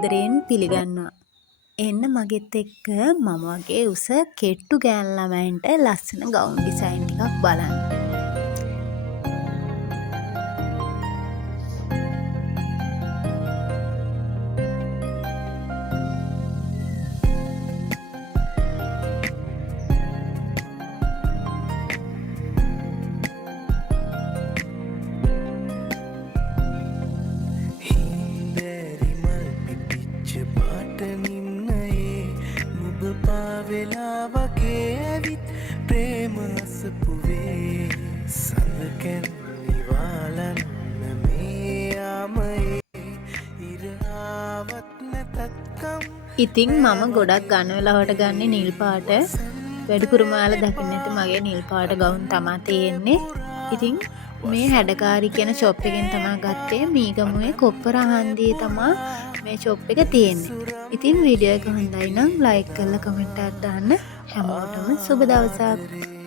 ආදරයෙන් පිළිගන්නවා. එන්න මගෙත් එක්ක මම වගේ උස කෙට්ටු ගෑනු ළමයින්ට ලස්සන ගවුම් ඩිසයින් ටිකක් බලන්න. වෙලා වගේ ඇවිත් ප්‍රේම අසපුවේ සඳකැන් නිවාලන්න මේ යාමයේ ඉරාවත් නැතත්කම්. ඉතින් මම ගොඩක් ගන්න වෙලාවට ගන්නේ නිල් පාට. වැඩිපුරම ඔයාලා දකින්න ඇති මගේ නිල් පාට ගවුම් තමයි තියෙන්නේ. ඉතින් මේ හැඩකාරී කියන ෂොප් එකෙන් තමයි ගත්තේ. මීගමුවේ කොප්පර හන්දියේ තමයි මේ ෂොප් එක තියෙන්නේ. ඉතින් වීඩියෝ එක හොඳයි නම් ලයික් කරලා කමෙන්ට් එකක් දාන්න. හැමෝටම සුබ දවසක්.